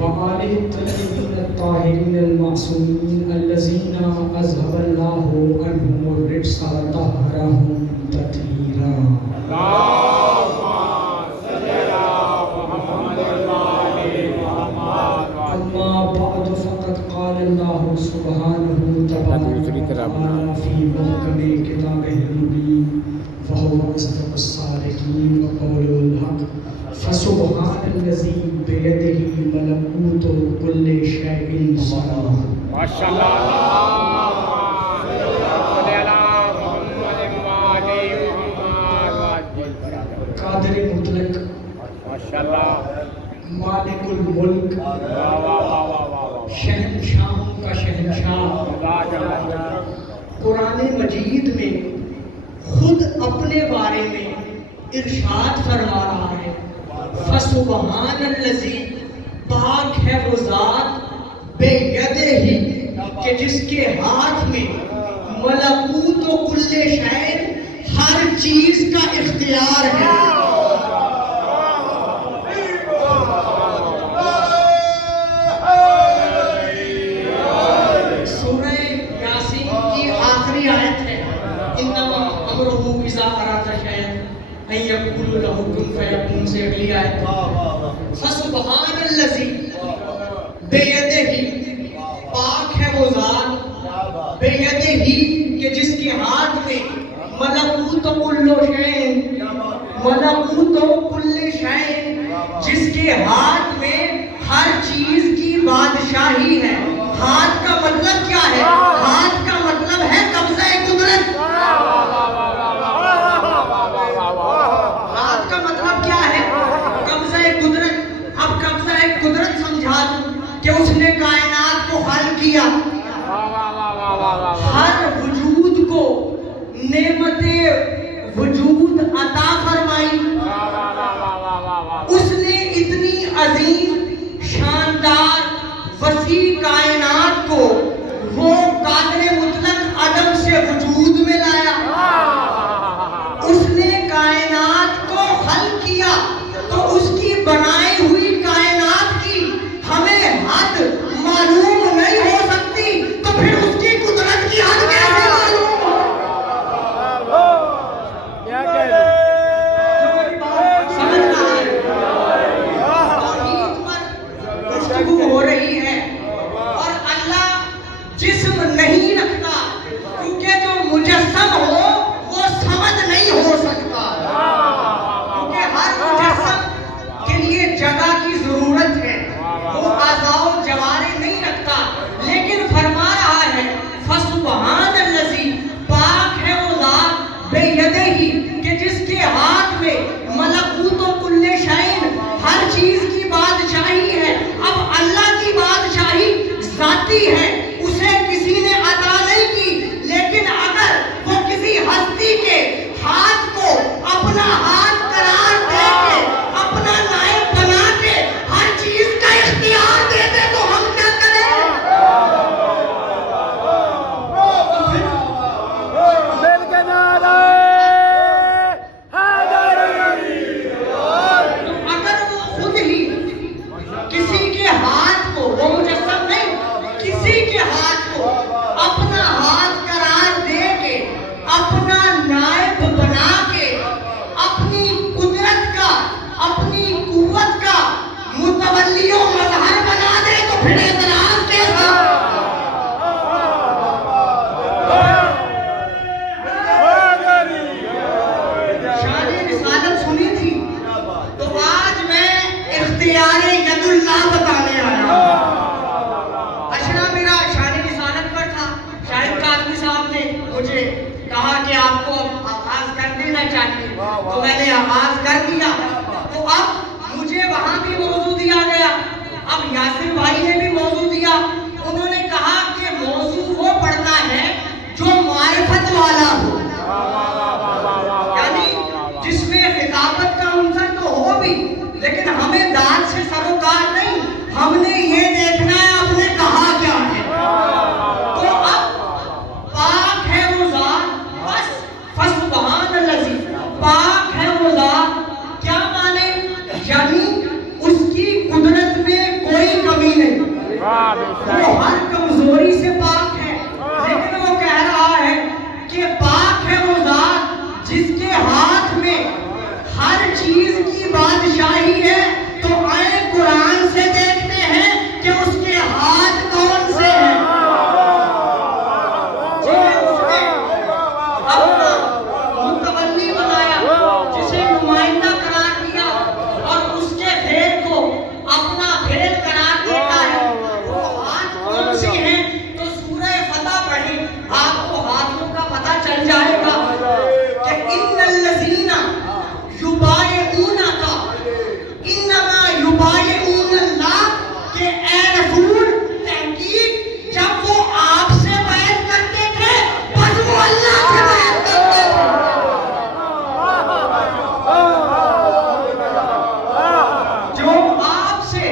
وآله الطيبين الطاهرين المعصومين الذين أذهب الله عنهم الرجس وطهرهم تطهيرا. أما بعد فقد قال الله سبحانه وتعالى في محكم كتابه المبين وهو أصدق الصادقين وقوله الحق فسبحان الذي بيده ملكوت كل شيء صنعه. قادر مطلق مالک الملک شہنشاہوں کا شہنشاہ قرآن مجید میں خود اپنے بارے میں ارشاد فرما رہا ہے فسبحان الذی، پاک ہے وہ ذات بیدہ ہی کہ جس کے ہاتھ میں ملکوت و کل شیء، ہر چیز کا اختیار ہے. سورہ یاسین کی آخری آیت ہے انما امرہ اذا اراد شیئا ان یقول لہ کن فیکون، سے اگلی آیت فسبحان الذی بیدہ ہی، پاک ہے وہ ذات بیدہ ہی کہ جس کے ہاتھ میں ملکوت کل شیء، ملکوت کل شیء، جس کے ہاتھ میں ہر چیز کی بادشاہی ہے. ہاتھ کا مطلب کیا ہے؟ ہاتھ کا مطلب ہے قبضہ قدرت. ہاتھ کا مطلب کیا ہے؟ قبضہ قدرت. اب قبضہ قدرت سمجھا دوں کہ اس نے کائنات کو خلق کیا، ہر وجود کو نعمت وجود عطا فرمائی، اس نے اتنی عظیم شاندار وسیع کائنات کو وہ قادر مطلق عدم سے وجود میں لایا. اس نے کائنات کو خلق کیا تو اس کی بنائی ہوئی کائنات کی ہمیں حد معلوم نہیں ہو سکتی، تو پھر اس کی قدرت کی حد کیسے معلوم ہو؟ سمجھ رہا ہے؟ توحید پر گفتگو ہو رہی ہے اور اللہ جسم نہیں رکھتا کیونکہ جو مجسم ہو وہ سمجھ نہیں ہو سکتا، کیونکہ ہر مجسم کے لیے جگہ کی ضرورت ہے، وہ اعضاء و جوارح نہیں رکھتا. لیکن فرما رہا ہے فسبحان الذی، پاک ہے وہ ذات بیدہ ہی کہ جس کے ہاتھ میں ملکوت و کل شیء، ہر چیز کی بادشاہی ہے. اب اللہ کی بادشاہی ذاتی ہے، اسے کسی نے عطا نہیں کی، لیکن اگر وہ کسی ہستی کے ہاتھ کو اپنا ہاتھ قرار دے کے، اپنا نائب بنا کے ہر چیز کا اختیار دے دے تو ہم کیا کریں؟ اگر وہ خود ہی کسی کے ہاتھ کو، وہ مجسم نہیں، کسی کے ہاتھ کو اپنا ہاتھ قرار دے کے، اپنا نائب بنا کے، اپنی قدرت کا، اپنی قوت کا متولی و مظہر بنا دے تو پھر اعتراض کیسا؟ شان رسالت سنی تھی تو آج میں اختیار ید اللہ بتانے آیا. اشرا میرا شان رسالت پر تھا، شاہد کاظمی صاحب نے مجھے کہا کہ آپ کو آغاز کر دینا چاہیے، تو میں نے آغاز کر دیا. تو اب مجھے وہاں بھی موضوع دیا گیا، اب یاسر بھائی نے بھی موضوع دیا. انہوں نے کہا کہ موضوع وہ پڑھنا ہے جو معرفت والا ہو، یعنی جس میں خطابت کا عنصر تو ہو بھی، لیکن ہمیں داد سے سروکار نہیں، ہم نے یہ دیکھنا ہے آپ نے کہا کیا ہے. تو اب پاک ہے وہ ذات، بس کہ پاک ہے وہ ذات جس کے ہاتھ میں ہر چیز کی بادشاہی ہے. تو آئے قرآن سے دیکھتے ہیں کہ اس کے ہاتھ کون سے ہیں. جنہیں اس نے اپنا متولی بنایا, جسے نمائندہ قرار دیا اور اس کے فعل کو اپنا فعل قرار دیتا ہے, وہ ہاتھ کون سے ہیں. تو سورہ فتح پڑھیں, آپ کو ہاتھوں کا پتہ چل جائے گا کہ ان الذین یبایعونک انما یبایعون اللہ, کہ اے رسول تحقیق جب وہ آپ سے بیعت کرتے تھے بس وہ اللہ سے بیعت کرتے تھے. جو آپ سے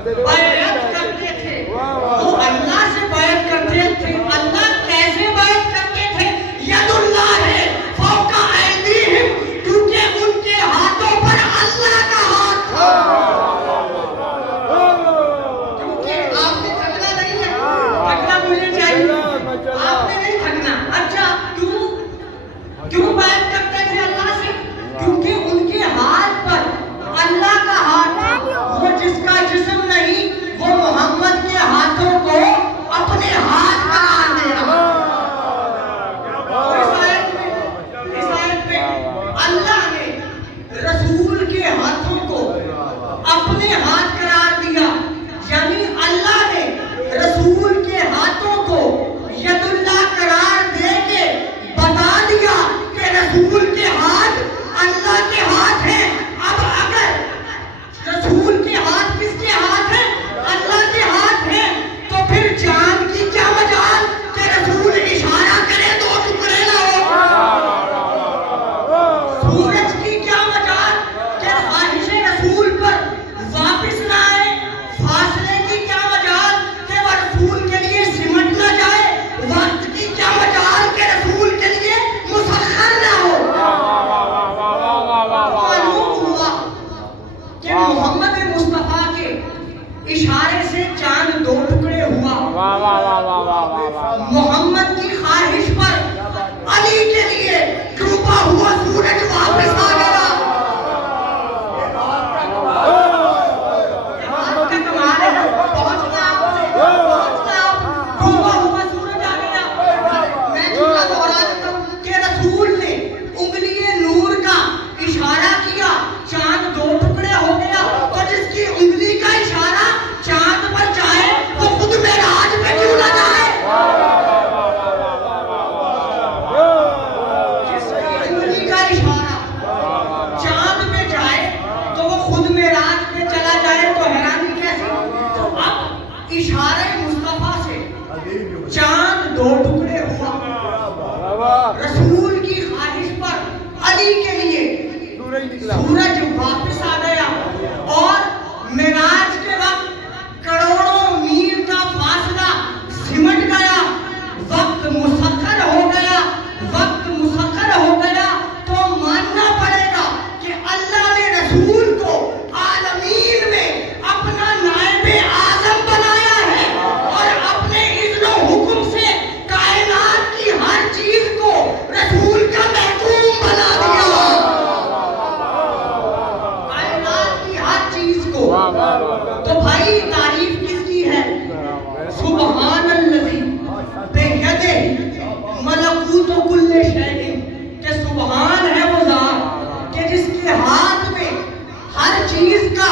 بیعت کرتے تھے وہ اللہ سے بیعت کرتے تھے. اللہ کیسے بیعت کرتے تھے؟ ید اللہ ہے فوق ایدیہم, کیونکہ ان کے ہاتھوں پر اللہ کا ہاتھ تھا. کیونکہ آپ نے تھکنا نہیں ہے, تھکنا مجھے چاہیے, آپ نے نہیں تھکنا. اچھا کیوں بیعت کرتے تھے اللہ سے؟ کیونکہ ان کے ہاتھ پر اللہ کا ہاتھ تھا. وہ جس کا جسم نہیں وہ محمد کے ہاتھوں کو اپنے ہاتھ قرار دے رہا. اس آیت میں اللہ نے رسول کے ہاتھوں کو اپنے ہاتھ قرار دیا, یعنی اللہ نے رسول کے ہاتھوں کو ید اللہ قرار دے کے بتا دیا کہ رسول کے ہاتھ اللہ کے ہاتھ ہیں. اب اگر رسول کے ہاتھ کس کے ہاتھ ہیں؟ اللہ کے ہاتھ ہیں. تو پھر چاند کی کیا مجال کہ رسول اشارہ کرے دو ٹکڑے نہ ہو. سورج کی کیا مجال کہ خواہش رسول پر واپس نہ آئے. فاصلے کی کیا مجال کہ وہ رسول کے لیے سمٹ نہ جائے. وقت کی کیا مجال کہ رسول کے لیے مسخر نہ ہو. معلوم ہوا کہ محمد مصطفیٰ کے اشارے سے چاند دو ٹکڑے ہوا. محمد کی خواہش پر علی کے لیے ڈوبا ہوا سورج واپس آ گیا. ڈوبا ہوا سورج آ گیا. میں جملہ دوہرا دیتا ہوں کہ رسول نے انگلی نور کا اشارہ کیا, چاند دو ٹکڑے ہو گیا. تو جس کی انگلی کا اشارہ چاند پر جائے تو خود معراج پہ کیوں نہ جائے. جس کی انگلی کا اشارہ چاند پہ جائے تو وہ خود معراج پہ چلا جائے تو حیرانی کیسی. تو اب اشارہ مصطفیٰ سے چاند دو ٹکڑے ہوا. رسول کی خواہش پر علی کے لیے سورج واپس آ گیا اور معراج کے وقت کروڑوں میل کا فاصلہ سمٹ گیا. وقت مسخر ہو گیا. تو ماننا پڑے گا کہ اللہ نے رسول کو عالمین میں اپنا نائب اعظم بنایا ہے اور اپنے اذن و حکم سے کائنات کی ہر چیز کو رسول کا محکوم بنا دیا. کائنات کی ہر چیز کو. تو بھائی تعریف کس کی ہے؟ سبحان الذی بیدہ ملکوت کل شیء, کہ سبحان ہے وہ ذات کہ جس کے ہاتھ میں ہر چیز کا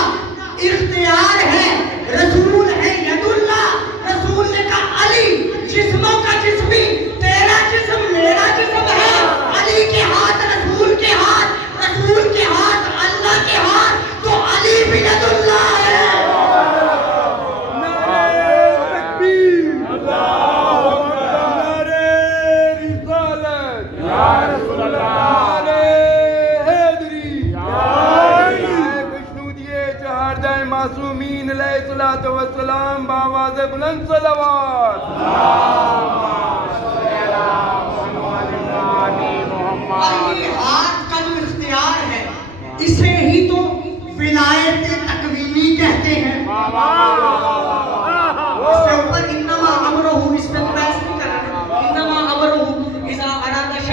اختیار ہے. رسول ہے ید اللہ. رسول نے کہا علی جسموں کا جسمی, تیرا جسم میرا جسم ہے. علی کے ہاتھ رسول کے ہاتھ, رسول کے ہاتھ اللہ کے ہاتھ, تو علی بھی ید اللہ ہے. معصومین علیہ الصلوۃ والسلام بآواز بلند صلوات. یہ ہاتھ کا جو اختیار ہے اسے ہی تو ولایت تکوینی کہتے ہیں. اس سے اوپر انما امرہ, اس میں بحث نہیں کرنا. انما امرہ اذا اراد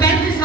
35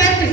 35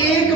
1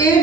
1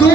2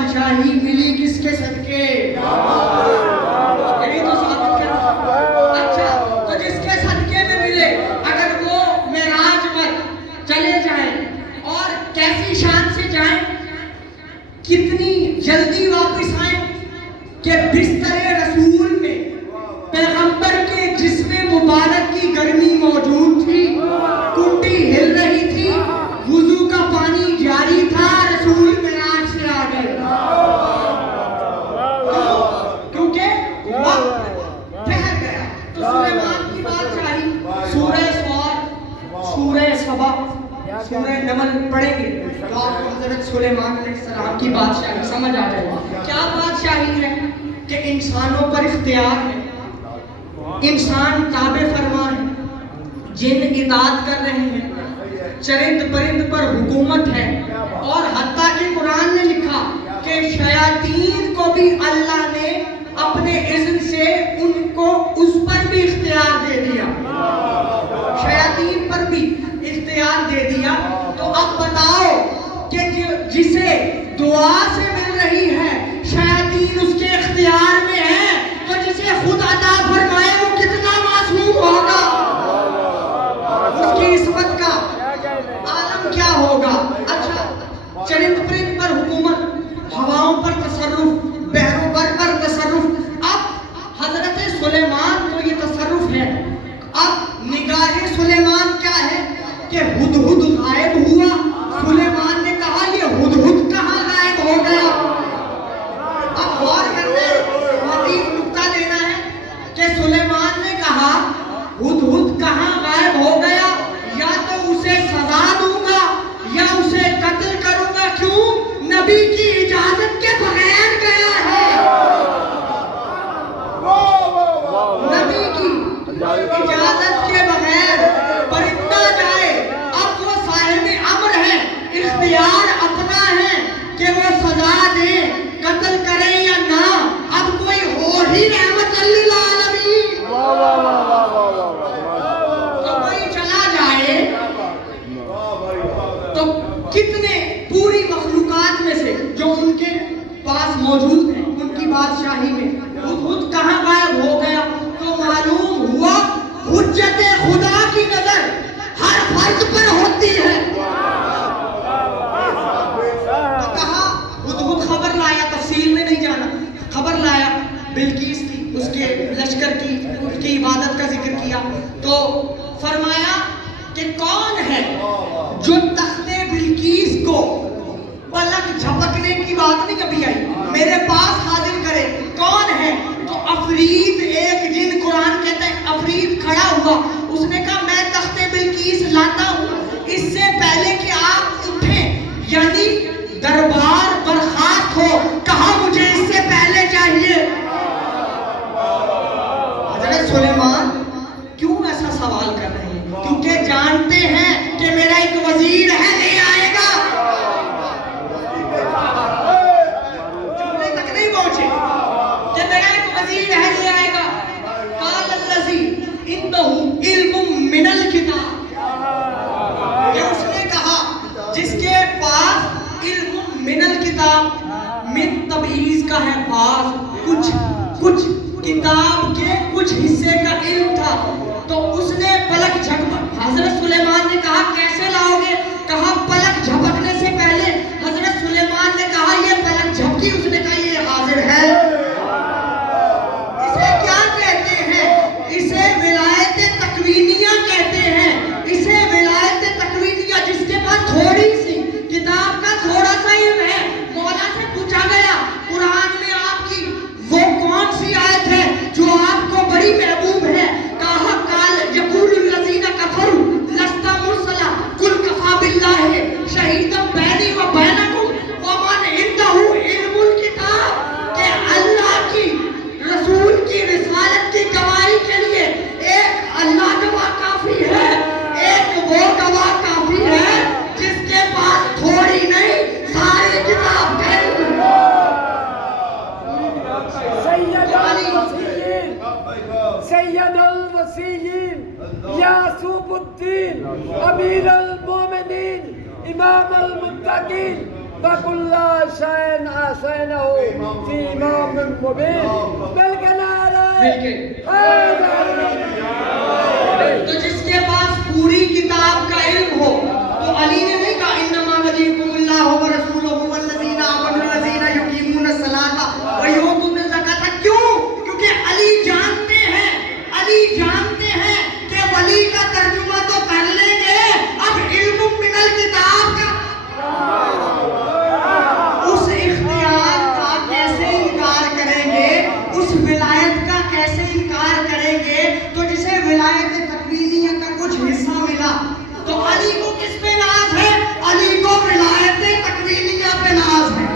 بادشاہی ملی کس کے صدقے؟ یہی تو ثابت کرنا۔ اچھا تو جس کے صدقے میں ملے، اگر وہ معراج پر چلے جائیں اور کیسی شان سے جائیں، کتنی جلدی واپس آئیں کہ بستر رسول میں پیغمبر کے جسم مبارک کی گرمی موجود تھی، کنڈی ہل رہی تھی، وضو کا پانی جاری تھا، رسول معراج سے آ گئے، کیونکہ وقت ٹھہر گیا۔ تو سلیمان کی بادشاہی، سورہ سور، سورہ سبا، سورہ نمل پڑھیں گے تو آپ کو حضرت سلیمان علیہ السلام کی بادشاہی سمجھ آ جائے گا۔ کیا بادشاہی ہے کہ انسانوں پر اختیار ہے، انسان تابع فرما ہے، جن اطاعت کر رہے ہیں، چرند پرند پر حکومت ہے، اور حتیٰ کہ قرآن نے لکھا کہ شیاطین کو بھی اللہ نے اپنے اذن سے ان کو اس پر بھی اختیار دے دیا، شیاطین پر بھی اختیار دے دیا۔ تو اب بتاؤ کہ جسے دعا سے مل رہی ہے شیاطین اس کے اختیار میں ہے، تو جسے خود عطا فرمائے وہ کتنا معصوم ہوگا، اس کی عصمت کا عالم کیا ہوگا۔ اچھا چرند پرند پر حکومت، ہواؤں پر تصرف، بحروں پر تصرف، اب حضرت سلیمان کو یہ تصرف ہے۔ اب نگاہ سلیمان کیا ہے کہ ہدہد غائب ہوا، سلیمان نے کہا یہ ہدہد کہاں غائب ہو گیا۔ اب غور کرنے لطیف نکتہ دینا ہے کہ سلیمان نے کہا ہدہد کہاں غائب ہو گیا، یا تو اسے سزا دوں گا یا اسے قتل کروں گا، کیوں؟ نبی کی اجازت کے بغیر گیا ہے، نبی کی اجازت کے بغیر پرندہ جائے، اب وہ صاحب امر ہے، اختیار اپنا ہے کہ وہ سزا دے، قتل کرے یا نہ، اب کوئی اور ہی رحمت للعالمین، تو کوئی چلا جائے تو کتنے پوری مخلوقات میں سے جو ان کے پاس موجود ہیں ان کی بادشاہی میں خود کہاں غائب ہو گیا، تو معلوم ہوا حجت خدا کی نظر ہر فرد پر ہوتی ہے۔ تو کہا ہدہد خبر لایا، تفصیل میں نہیں جانا، خبر لایا بلقیس کی، اس کے لشکر کی، اس کی عبادت کا ذکر کیا، تو فرمایا کہ کون ہے جو تخت بلقیس کو پلک جھپکنے کی بات نہیں کبھی آئی میرے پاس حاضر کرے، کون ہے؟ تو افریت، ایک جن قرآن کہتا ہے افریت کھڑا ہوا، اس نے کہا میں تخت بلقیس لاتا ہوں، اس سے پہلے کہ آپ اٹھیں، یعنی دربار برخاست ہو، کہا مجھے اس سے پہلے چاہیے۔ حضرت سلیمان کیوں ایسا سوال کر رہے ہیں؟ کیونکہ جانتے ہیں کہ میرا ایک وزیر ہے، لے آئے گا، جملے تک نہیں پہنچے کہ میرا ایک وزیر ہے، لے آئے گا۔ قال الذی عنده علم من الکتاب، کہ اس نے کہا جس کے پاس علم من الکتاب، من تبعیض کا ہے بعض، کچھ کتاب کے کچھ حصے کا علم تھا، تو اس نے پلک جھپک، حضرت سلیمان نے کہا کیسے لاؤ گے؟ کہا پلک جھپکنے سے پہلے، حضرت سلیمان نے کہا یہ پلک جھپکی، اس نے کہا یہ حاضر ہے۔ اسے کیا کہتے ہیں؟ اسے ولایت تکوینیہ کہتے ہیں، اسے ولایت تکوینیہ، جس کے پاس تھوڑی سی کتاب کا تھوڑا سا علم ہے، مولا سے پوچھا گیا قرآن میں آپ کی وہ کون سی آیت ہے جو آپ کو بڑی محبوب ہے؟ کہا قال یقول الذین کفروا لست مرسلا قل کفی باللہ شہیدا بینی و بینکم ومن عنده علم الکتاب، کہ اللہ کی رسول کی رسالت کی گواہی کے لیے ایک اللہ گواہ کافی ہے، ایک وہ گواہ کافی ہے جس کے پاس تھوڑی نہیں ساری کتاب ہے۔ سید الوصیین یعصوب الدین امیر المومنین امام المتقین وكل شيء أحصيناه في إمام مبين تو جس کے پاس پوری کتاب کا علم ہو، تو علی نے نہیں کہا انما وليكم الله ورسوله والذین آمنوا الذین یقیمون الصلاۃ ویؤتون الزکاۃ. کیوں؟ کیونکہ علی جانتے ہیں کہ ولی کا ترجمہ تو کر لیں گے، اب علم من الکتاب کا اس اختیار کا کیسے انکار کریں گے، اس ولایت کا کیسے انکار کریں گے؟ تو جسے ولایت تکوینیہ کا کچھ حصہ ملا، تو علی کو کس پہ ناز ہے؟ علی کو ولایت تکوینیہ پہ ناز ہے.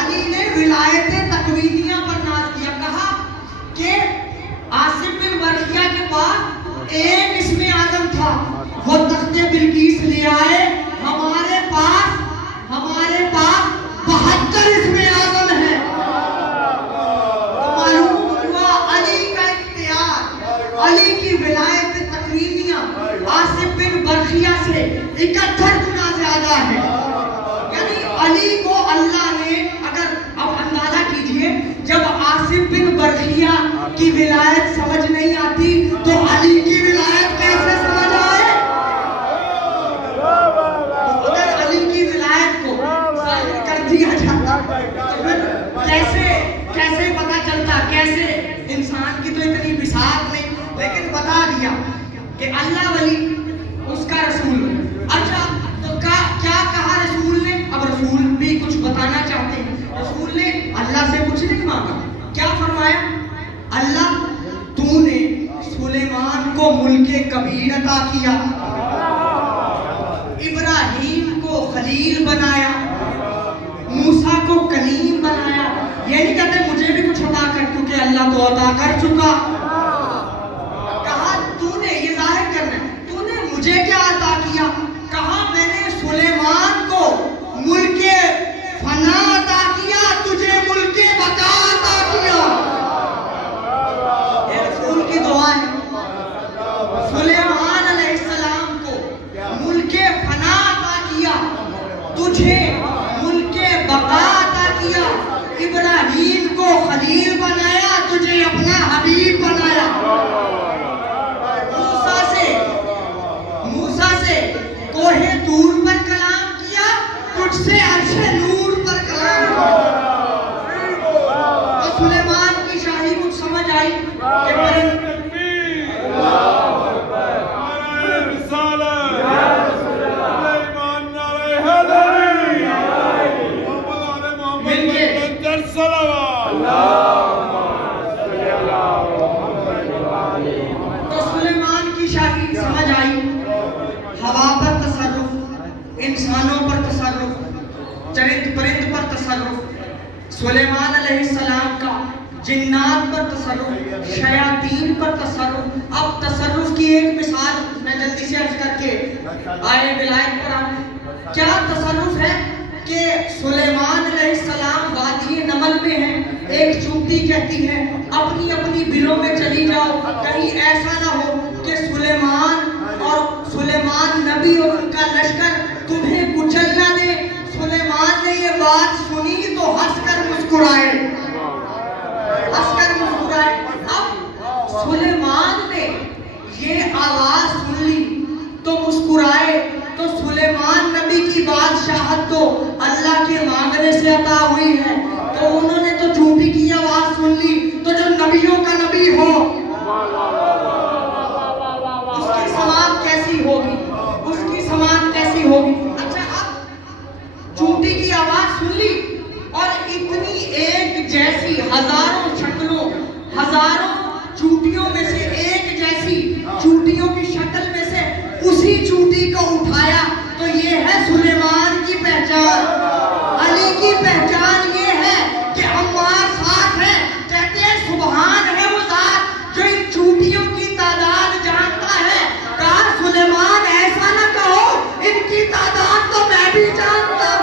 علی نے ولایت تکوینیہ پر ناز کیا. کہا کہ آصف بن برقیہ کے پاس ایک اسم اعظم تھا، وہ تخت بلقیس لے آئے. ہمارے پاس 72 اسم اعظم ہیں. معلوم ہوا علی کا اختیار، علی کی ولایت تکوینیہ آصف بن برقیہ سے 71 گنا زیادہ ہے. یعنی علی کو اللہ نے، اگر اب اندازہ کیجئے، جب آصف بن برقیہ کی ولایت سمجھ نہیں آتی تو علی کی ولایت کیسے سمجھ آئے؟ اگر علی کی ولایت کو ظاہر کر دیا جاتا تو پھر کیسے پتا چلتا؟ کیسے؟ انسان کی تو اتنی بساط نہیں، لیکن بتا دیا کہ اللہ ولی اس کا رسول. اچھا تو کیا کہا رسول نے؟ اب رسول بھی کچھ بتانا چاہتے ہیں. رسول نے اللہ سے کچھ نہیں مانگا. کیا فرمایا؟ اللہ تو نے سلیمان کو ملک کبیر عطا کیا، ابراہیم کو خلیل بنایا، موسیٰ کو کلیم بنایا. یہ نہیں کہتے مجھے بھی کچھ عطا کر، کیونکہ اللہ تو عطا کر چکا. کہا تو نے، یہ ظاہر کرنا ہے، تو نے مجھے کیا عطا کیا؟ کہا میں نے سلیمان کو ملک فنا عطا کیا، تجھے ملک بقا عطا کیا. یہ رسول کی دعا ہے. سلیمان علیہ السلام کو ملک فنا عطا کیا، تجھے ملک بقا عطا کیا. ابراہیم کو خلیل بنایا، تجھے اپنا حبیب بنایا. موسیٰ سے کوہ طور پر کلام کیا، تجھ سے عرش نور پر کلام کیا. تو سلیمان کی شاہی کچھ سمجھ آئی کہ ہوا پر تصرف، انسانوں پر تصرف، چرند پرند پر تصرف، سلیمان علیہ السلام کا جنات پر تصرف، شیاطین پر تصرف. اب تصرف کی ایک مثال میں جلدی سے عرض کر کے آئے ولایت پر آؤں. کیا تصرف ہے کہ سلیمان علیہ السلام وادی نمل میں ہیں. ایک چونٹی کہتی ہے اپنی اپنی بلوں میں چلی جاؤ، کہیں ایسا نہ ہو کہ سلیمان نبی اور ان کا لشکر تمہیں کچل نہ دے. سلیمان نے یہ بات سنی تو ہنس کر مسکرائے. اب سلیمان نے یہ آواز سن لی تو مسکرائے. تو سلیمان نبی کی بادشاہت تو اللہ کے مانگنے سے عطا ہوئی ہے، تو انہوں نے تو چونٹی کی آواز سن لی. تو جو نبیوں کا نبی ہو اس کی سماعت کیسی ہوگی؟ اچھا اب چونٹی کی آواز سن لی اور اتنی ایک جیسی ہزاروں شکلوں، ہزاروں چونٹیوں میں سے ایک جیسی چونٹیوں کی شکل میں سے اسی چونٹی کو اٹھایا. تو یہ ہے سلیمان کی پہچان. علی کی پہچان یہ ہے کہ عمار ساتھ ہے، کہتے ہیں سبحان ہے وہ ذات جو ان چونٹیوں کی تعداد جانتا ہے. کہا سلیمان ایسا نہ کہو، ان کی تعداد تو میں بھی جانتا ہوں.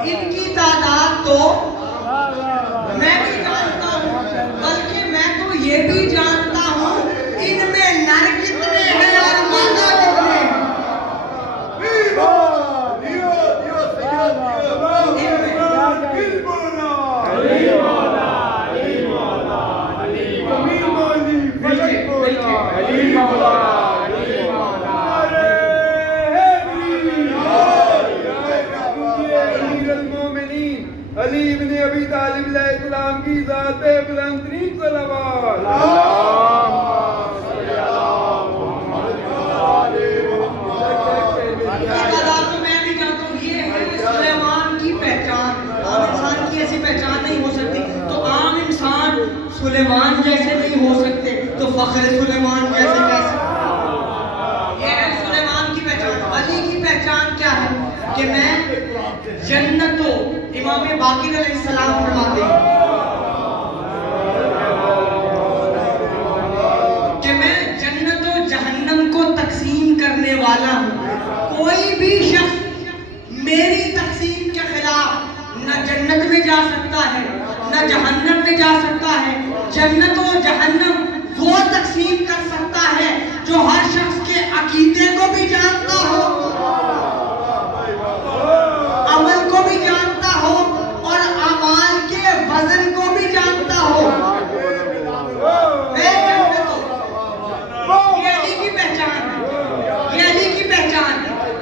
ان کی تعداد تو میں بھی جانتا ہوں. بھی جانتا ہوں ان میں نر کتنے ہیں اور مادہ کتنے ہیں. علی ابن ابی طالب علیہ السلام کی ذات بلند ترین صلوات. میں بھی جانتا ہوں یہ ہے سلیمان کی پہچان. عام انسان کی ایسی پہچان نہیں ہو سکتی. تو عام انسان سلیمان جیسے نہیں ہو سکتے تو فخر سلیمان جیسے کیسے؟ یہ ہے سلیمان کی پہچان. علی کی پہچان کیا ہے کہ میں جنتوں امام باقر علیہ السلام فرماتے ہیں کہ میں جنت و جہنم کو تقسیم کرنے والا ہوں. کوئی بھی شخص میری تقسیم کے خلاف نہ جنت میں جا سکتا ہے نہ جہنم میں جا سکتا ہے. جنت و جہنم وہ تقسیم کر سکتا ہے جو ہر شخص کے عقیدے کو بھی جانتا ہو, عمل کو بھی جانتا ہو اور اعمال کے وزن کو بھی جانتا ہو. یہ علی کی پہچان ہے, یہ علی کی پہچان ہے.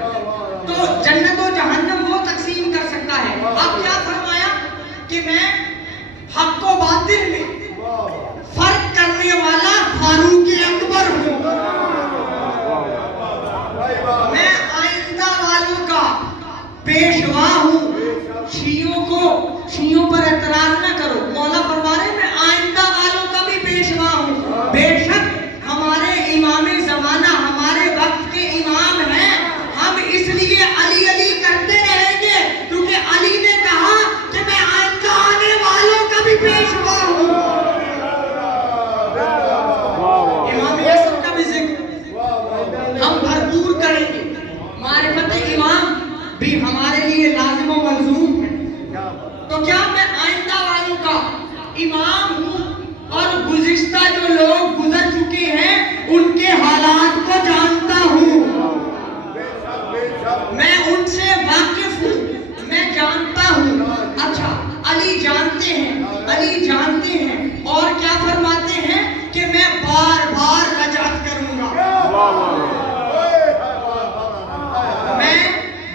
تو جنت و جہنم وہ تقسیم کر سکتا ہے. اب کیا فرمایا کہ میں حق و باطل میں فرق کرنے والا فاروق اکبر ہوں. میں آئندہ والوں کا پیشوا ہوں. شیعوں پر اعتراض نہ کرو. مولا فرما رہے میں آئندہ والوں کا بھی پیشوا ہوں. بے شک ہمارے امام زمانہ ہمارے وقت کے امام ہیں. ہم اس لیے علی علی کرتے رہیں گے کیونکہ علی نے کہا کہ میں آئندہ آنے والوں کا بھی پیشوا ہوں. امام حسن کا بھی ذکر ہم بھرپور کریں گے. معرفت امام بھی ہمارے لیے لازم و ملزوم ہے. تو کیا میں آئندہ والوں کا امام ہوں اور گزشتہ جو لوگ گزر چکے ہیں ان کے حالات کو جانتا ہوں. میں ان سے واقف ہوں, میں جانتا ہوں. اچھا علی جانتے ہیں, علی جانتے ہیں اور کیا فرماتے ہیں کہ میں بار بار رجعت کروں گا. میں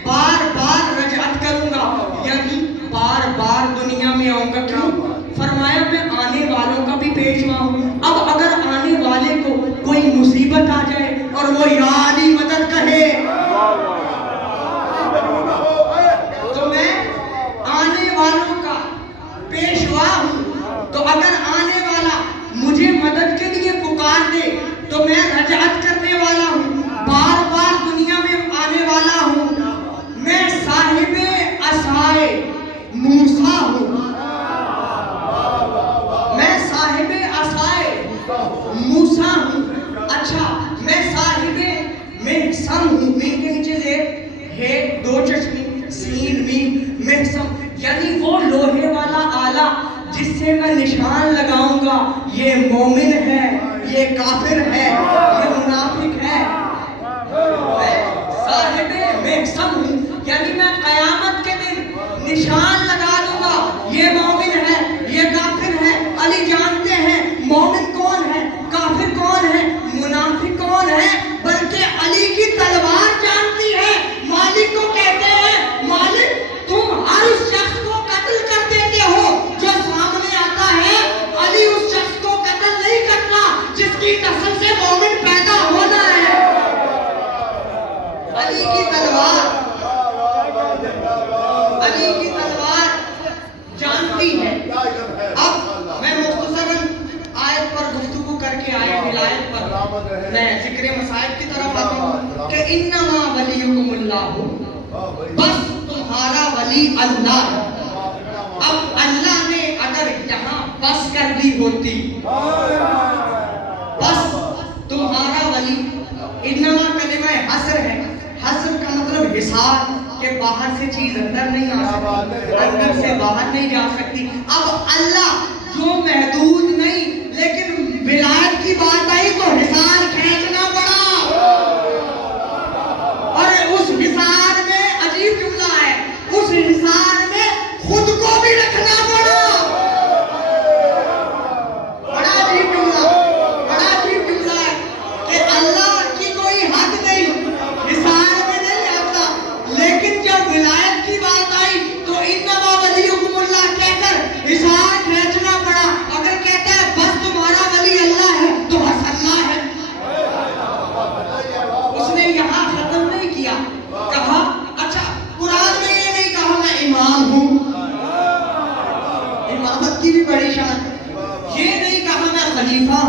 بار بار رجعت کروں گا یعنی بار بار دنیا میں آؤں گا. کیوں؟ فرمایا میں آنے والوں کا بھی پیشوا ہوں. اب اگر آنے والے کو کوئی مصیبت آ جائے اور وہ یا علی مدد کہے تو میں آنے والوں کا پیشوا ہوں. تو اگر آنے والا مجھے مدد کے لیے پکار دے تو میں رجعت کرنے والا ہوں, بار بار دنیا میں آنے والا ہوں. میں صاحب عصائے موسیٰ ہوں. میں صاحب عصائے موسیٰ ہوں. اچھا میں صاحب محسم ہوں. مین کے نیچے ہے دو چشمی, سین مین محسم یعنی وہ لوہے والا آلہ جس سے میں نشان لگاؤں گا یہ مومن ہے, یہ کافر ہے, یہ منافق ہے. صاحب محسم ہوں یعنی میں قیامت کے دن نشان لگا دوں گا یہ مومن ہے, یہ کافر ہے. علی جانتے ہیں مومن کون ہے, کافر کون ہے, منافق کون ہے. بلکہ علی کی تلوار جانتی ہے. مالک کو کہتے ہیں مالک تم ہر اس شخص کو قتل کر دیتے ہو جو سامنے آتا ہے, علی اس شخص کو قتل نہیں کرتا جس کی نسل سے مومن پیدا ہونا ہے. علی کی تلوار, علی کی تلوار جانتی ہے. اب میں مختصراً آیت پر گفتگو کر کے آئے ولایت پر میں ذکر مسائل کی طرف آتا ہوں کہ انما ولیکم اللہ, بس تمہارا ولی اللہ. اب اللہ نے اگر یہاں بس کر دی ہوتی, بس تمہارا ولی, انما کلمہ حصر ہے. حصر کا مطلب حصار کہ باہر سے چیز اندر نہیں آ سکتی, اندر سے باہر نہیں جا سکتی. اب اللہ جو محدود نہیں لیکن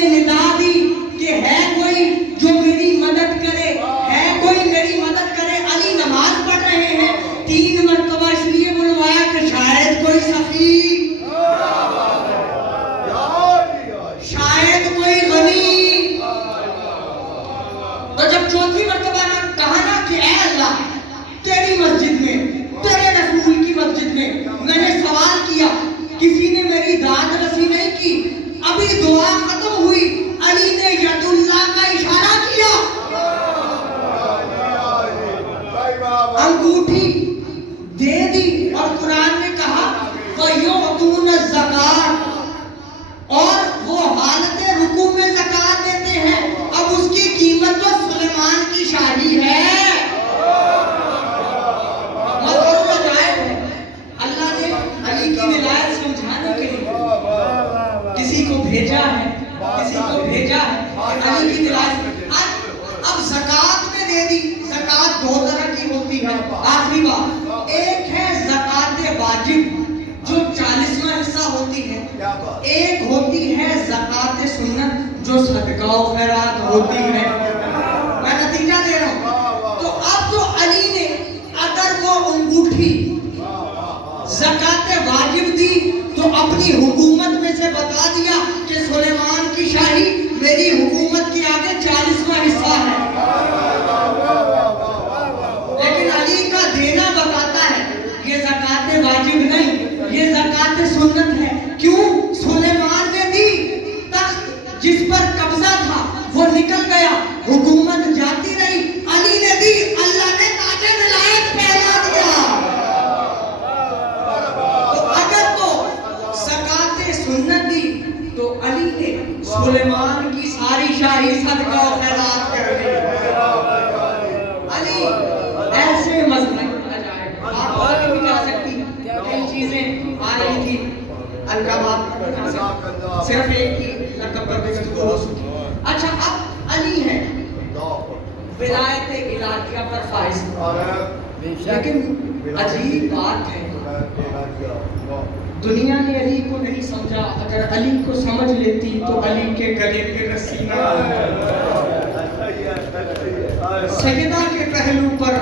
نے ندا دی کہ ہے کوئی جو میری مدد کرے، ہے کوئی میری مدد کرے. علی نماز پڑھ رہے ہیں، 3 مرتبہ اس لیے بلوایا کہ شاید کوئی سخی، شاید کوئی غنی. تو جب 4تھی مرتبہ کہا نا کہ اے اللہ تیری مسجد میں، تیرے رسول کی مسجد میں نے سوال کیا، کسی نے میری داد رسی نہیں کی. ابھی دعا ختم ہوئی، علی نے ید اللہ کا اشارہ کیا، انگوٹھی دے دی، اور قرآن نے کہا وَيُعْطُونَ الزَّكَاةَ، اور وہ حالت رکوع میں زکوٰۃ دیتے ہیں. اب اس کی قیمت تو سلیمان کی شاہی ہے. اللہ نے علی کی ولایت سمجھانے کے لیے کسی کو بھیجا ہے، کسی کو بھیجا ہے علی کی ولایت. اب زکوٰۃ میں دے دی. زکوٰۃ 2 طرح کی ہوتی ہے. آخری بات، ایک ہے زکوٰۃ واجب جو 40واں حصہ ہوتی ہے، ایک ہوتی ہے زکوٰۃ سنت جو صدقہ و خیرات ہوتی ہے. میں نتیجہ دے رہا ہوں. تو اب جو علی نے اگر وہ انگوٹھی زکوٰۃ واجب دی تو اپنی حکومت میں سے بتا دیا کہ سلیمان کی شاہی میری حکومت کے آگے 40واں حصہ ہے. لیکن علی کا دینا بتاتا ہے یہ زکوٰۃ واجب نہیں، یہ زکوٰۃ سنت ہے. کیوں؟ سلیمان نے دی، تخت جس پر قبضہ تھا وہ نکل گیا، حکومت جاتی رہی. علی نے دی، اللہ نے تاج ولایت پہنا دیا. تو اگر تو زکوٰۃ سنت دی تو علی نے سلیمان کی ساری شاہی صدقہ و خیرات کر دی. علی ایسے مذہب آپ آگے بھی جا سکتی ہیں، کئی چیزیں آ رہی تھی، القابات صرف ایک ہی لقب پر گفتگو ہو سکی. اچھا اب علی ہے ولایت الہیہ پر فائز، لیکن عجیب بات ہے دنیا نے علی کو نہیں سمجھا. اگر علی کو سمجھ لیتی تو علی کے گلے پہ رسی نہ، سیدہ کے پہلو پر